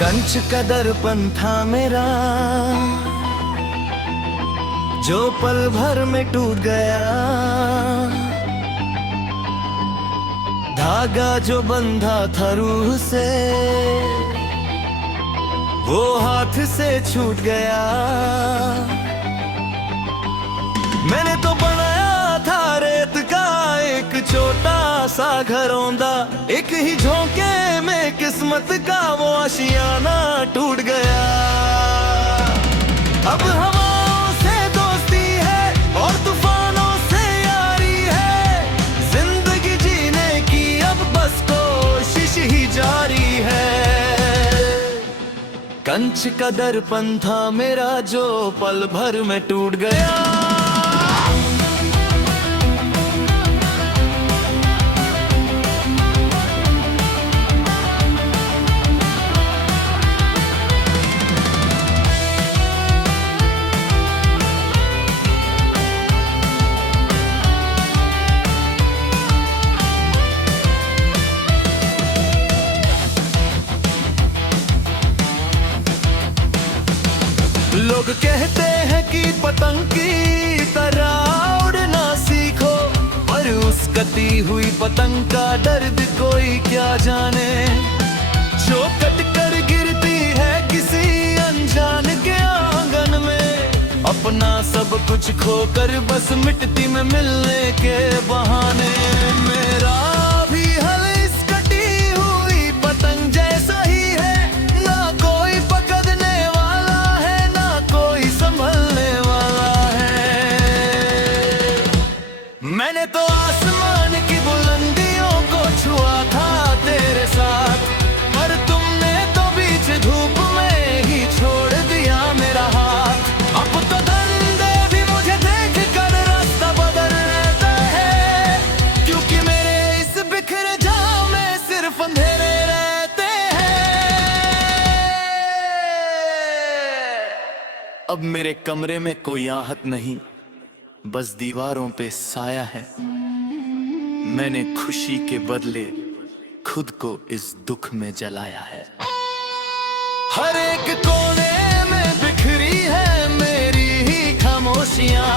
कंच का दर्पण था मेरा, जो पल भर में टूट गया। धागा जो बंधा था रूह से, वो हाथ से छूट गया। मैंने तो बनाया था रेत का एक छोटा सा घरौंदा, एक ही झोंके में किस्मत का वो आशियाना टूट गया। अब हवाओं से दोस्ती है और तूफानों से यारी है, जिंदगी जीने की अब बस कोशिश ही जारी है। कंच का दर्पण था मेरा, जो पल भर में टूट गया। लोग कहते हैं कि पतंग की तरह उड़ना सीखो, पर उस कटी हुई पतंग का दर्द कोई क्या जाने, जो कट कर गिरती है किसी अनजान के आंगन में, अपना सब कुछ खोकर बस मिट्टी में मिलने के बहाने। मेरा भी हल इस कटी हुई पतंग जैसा ही है, ना कोई पकड़ने वाला है, ना कोई संभलने वाला है। मैंने तो आसमान की बुलंदियों को छुआ था तेरे साथ, पर तुमने तो बीच धूप में ही छोड़ दिया मेरा हाथ। अब तो धंधे भी मुझे देख कर रास्ता बदल लेता है, क्योंकि मेरे इस बिखरे जाम में सिर्फ अंधेरे रहते हैं। अब मेरे कमरे में कोई आहट नहीं, बस दीवारों पे साया है। मैंने खुशी के बदले खुद को इस दुख में जलाया है। हर एक कोने में बिखरी है मेरी ही खामोशियां,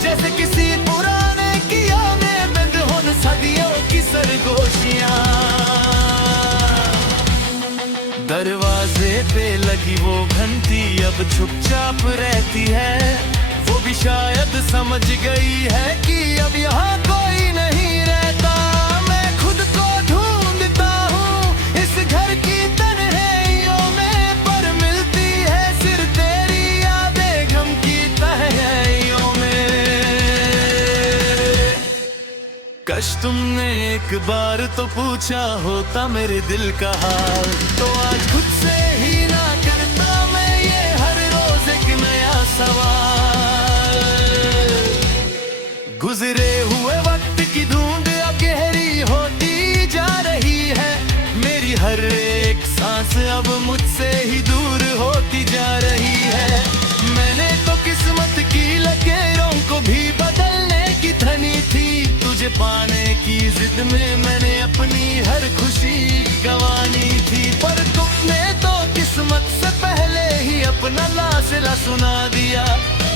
जैसे किसी पुराने किया में बंद होने सदियों की सरगोशियां। दरवाजे पे लगी वो घंटी अब चुपचाप रहती है, वो भी शायद समझ गई है कि अब यहाँ कोई नहीं रहता। मैं खुद को ढूंढता हूँ इस घर की तन्हाइयों में, पर मिलती है सिर्फ तेरी यादें गम की तन्हाइयों में। कश तुमने एक बार तो पूछा होता मेरे दिल का हाल, तो आज खुद से ही ना करता मैं ये हर रोज एक नया सवाल। गुजरे हुए वक्त की ढूंढ अब गहरी होती जा रही है, मेरी हर एक सांस अब मुझसे ही दूर होती जा रही है। मैंने तो किस्मत की लकीरों को भी बदलने की ठानी थी, तुझे पाने की जिद में मैंने अपनी हर खुशी गंवानी थी, पर तुमने तो किस्मत से पहले ही अपना लासिला सुना दिया।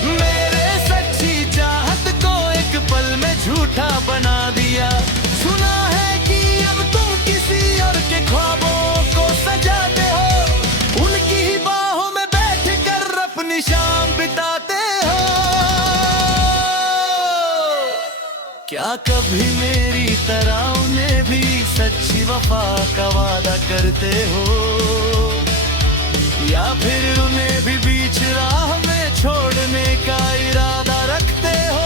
मेरे सच्ची चाहत को एक पल में झूठा बना दिया। सुना है कि अब तुम किसी और के ख्वाबों को सजाते हो, उनकी ही बाहों में बैठ कर अपनी शाम बिताते हो। क्या कभी मेरी तरह उन्हें भी सच्ची वफा का वादा करते हो, या फिर उन्हें भी बीच राह में छोड़ने का इरादा रखते हो।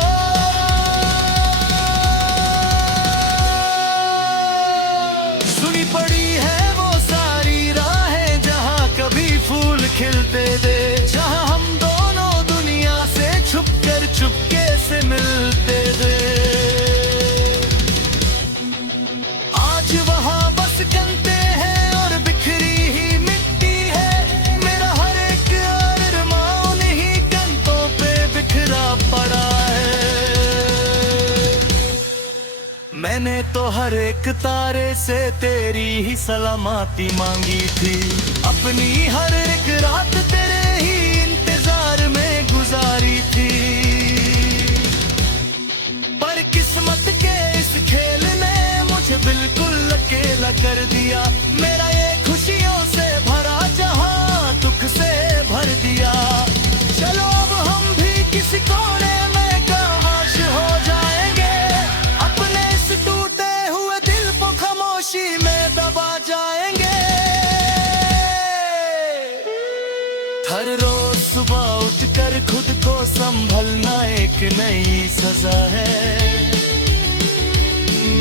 सुनी पड़ी है वो सारी राहें जहां कभी फूल खिलते थे, जहां हम दोनों दुनिया से छुपकर चुपके से मिलते थे। आज कुछ वहाँ बस कंते हैं और बिखरी ही मिट्टी है। मेरा हर एक अरमां उन्हीं कंतों पे बिखरा पड़ा है। मैंने तो हर एक तारे से तेरी ही सलामती मांगी थी, अपनी हर एक रात तेरे ही इंतजार में गुजारी थी। पर किस्मत के इस खेल ने मुझे बिल्कुल अकेला कर दिया। मेरा ये खुशियों से भरा जहां दुख से भर दिया। चलो अब हम भी किसी कोने में खामोश हो जाएंगे, अपने इस टूटे हुए दिल को खामोशी में दबा जाएंगे। हर रोज सुबह उठकर खुद को संभलना एक नई सजा है।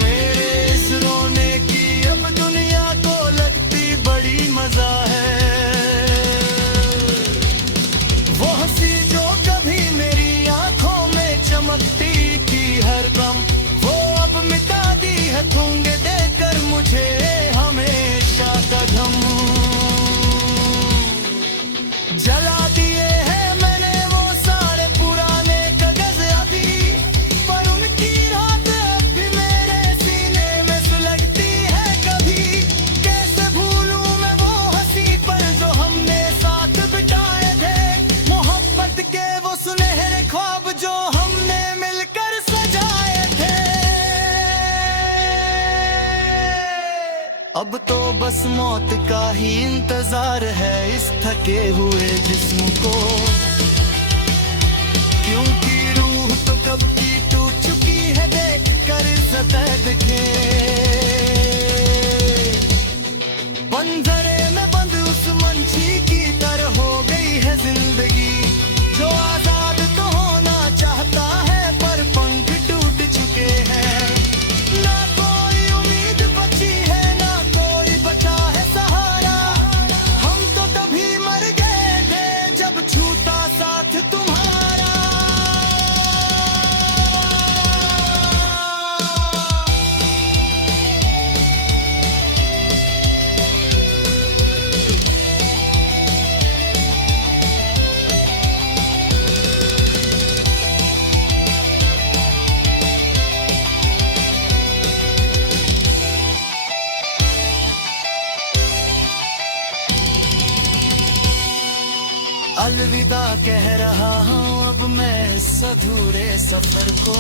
मेरे इस रोने की अब दुनिया को लगती बड़ी मजा है। वो हंसी जो कभी मेरी आंखों में चमकती थी हरदम, वो अब मिटा दी है गूंगे देकर मुझे हमेशा का गम। जला दिए हैं मैंने वो सारे पुराने कागज अभी, पर उनकी रात अब भी मेरे सीने में सुलगती है कभी। कैसे भूलूं मैं वो हंसी पल जो हमने साथ बिताए थे, मोहब्बत के वो सुनहरे ख्वाब जो हमने मिलकर सजाए थे। अब तो बस मौत का ही इंतजार है इस थके हुए जिस्म को, क्योंकि रूह तो कब की टूट चुकी है देख कर ज़ैद के। पंजरे में बंद उस मंछी की तरह हो गई है जिंदगी, जो आजाद तो होना चाहता है पर पंख टूट चुके हैं। ना कोई उम्मीद बची है, ना कोई बचा है सहारा। हम तो तभी मर गए थे जब छूटा साथ तुम्हारा। अलविदा कह रहा हूँ अब मैं इस अधूरे सफर को।